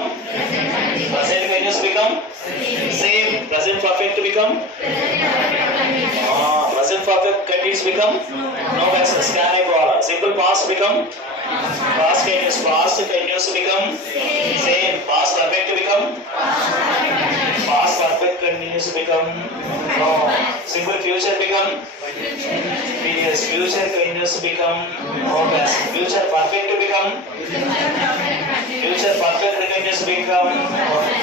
become present continuous become same. Present perfect become present perfect continuous become no access. Can I call simple past become past continuous become same. Past perfect become past perfect continuous become no. Simple future become previous. Future continuous become no past. Future perfect become future perfect continuous become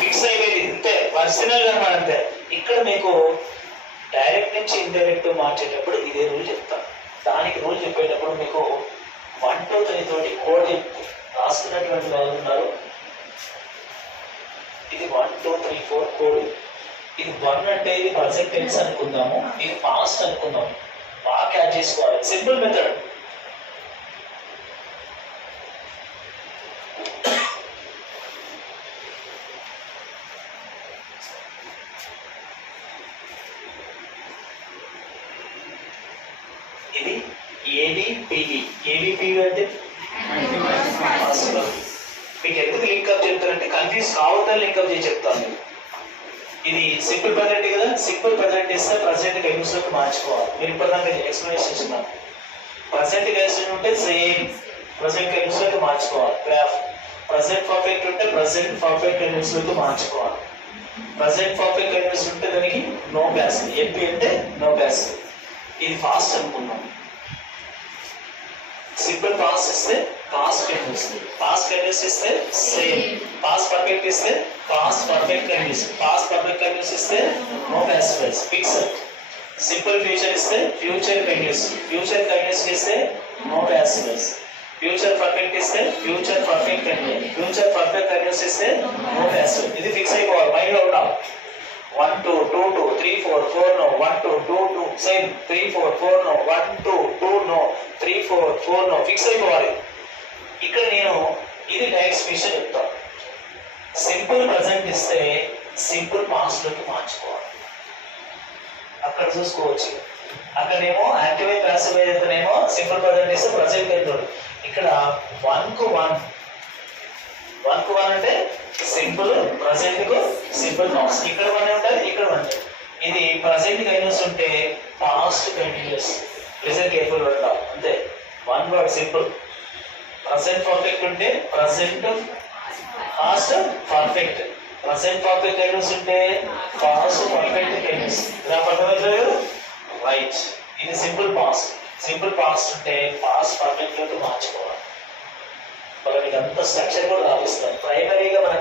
fix అయిపోయింది అంతే. Personal గా అంతే. ఇక్కడ మీకు direct నుంచి indirect మార్చేటప్పుడు ఇదే rule చెప్తాను. దానికి రూల్ చెప్పేటప్పుడు మీకు 1 2 3 తోటి కోడ్ రాసుకున్నటువంటి వాళ్ళు ఉన్నారు. ఇది 1 2 3 4 కోడ్. ఇది 1 అంటే ఇది ప్రజెంట్ టెన్స్ అనుకుందాము, ఇది పాస్ట్ అనుకుందాము. బాగా క్యాచ్ చేసుకోవాలి. Simple method. ఇది ఏబిపివి. ఏబిపివి అంటే మీకు ఎందుకు లింక్అప్ చెప్తారంటే కన్ఫ్యూజ్ కావద్దని లింక్అప్ చేసి చెప్తాను. ఇది సింపుల్ ప్రజెంట్ కదా. సింపుల్ ప్రజెంట్ ఇస్తే ప్రజెంట్ టెన్స్లోకి మార్చుకోవాలి. మీరు ఇప్పుడు ఎక్స్ప్లెనేషన్ ఇస్తున్నాను. ప్రజెంట్ టెన్స్ ఉంటే సేమ్ ప్రజెంట్ టెన్స్లోకి మార్చుకోవాలి. గ్రాఫ్ ప్రజెంట్ పర్ఫెక్ట్ ఉంటే ప్రజెంట్ పర్ఫెక్ట్ టెన్స్లోకి మార్చుకోవాలి. ప్రజెంట్ పర్ఫెక్ట్ టెన్స్ ఉంటే దానికి నో ప్యాస్. ఎంపీ అంటే నో ప్యాస్. ఇది ఫాస్ట్ అనుకున్నాం. సింపుల్ పాస్ట్ ఇస్తే పాస్ట్ కంటిన్యూస్. పాస్ట్ కంటిన్యూస్ ఇస్తే సేమ్. పాస్ట్ పర్ఫెక్ట్ ఇస్తే past perfect continuous. Past perfect continuous ఇస్తే no pass fix. Simple future ఇస్తే ఫ్యూచర్ కంటిన్యూస్. ఫ్యూచర్ కంటిన్యూస్ ఇస్తే no pass fix. Future perfect ఇస్తే future perfect continuous. Future perfect continuous ఇస్తే no pass. ఇది fix అయిపోవాలి. Mind లో ఉండాలి. 1 2 2 2 3 4 4 no 1 2 2 2 same 3 4 4 no 1 2 2 no 3 4 4 no fix అయిపోవాలి. ఇక్కడ నేను ఇది నెక్స్ట్ విషయం చెప్తాను. సింపుల్ ప్రజెంట్ ఇస్తే సింపుల్ పాస్ట్ లోకి మార్చుకోవాలి. అక్కడ చూసుకోవచ్చు. అక్కడేమో యాక్టివేట్ ప్యాసివ్ అయితేనేమో సింపుల్ ప్రజెంట్ ఇస్తే ప్రజెంట్ అయిపోతుంది. ఇక్కడ 1 కు 1 అంటే సింపుల్ ప్రజెంట్ కు సింపుల్ పాస్ట్. ఇక్కడ 1 ఉంటుంది, ఇక్కడ 1. ఇది ప్రజెంట్ కంటిన్యూస్ ఉంటే పాస్ట్ కంటిన్యూస్. ప్రెసెంట్ కేర్ఫుల్ ఉండాలి అంతే. 1 వర్డ్ సింపుల్. ప్రజెంట్ పర్ఫెక్ట్ ఉంటే present past perfect. Present perfect continuous ఉంటే పాస్ట్ పర్ఫెక్ట్ కంటిన్యూస్. ఇలా పర్ఫెక్ట్ రైట్. ఇది సింపుల్ పాస్ట్. సింపుల్ పాస్ట్ ఉంటే పాస్ట్ పర్ఫెక్ట్ లోకి మార్చుకోవాలి. మీకు అంత స్ట్రక్చర్ కూడా రాపిస్తాను. ప్రైమరీగా మన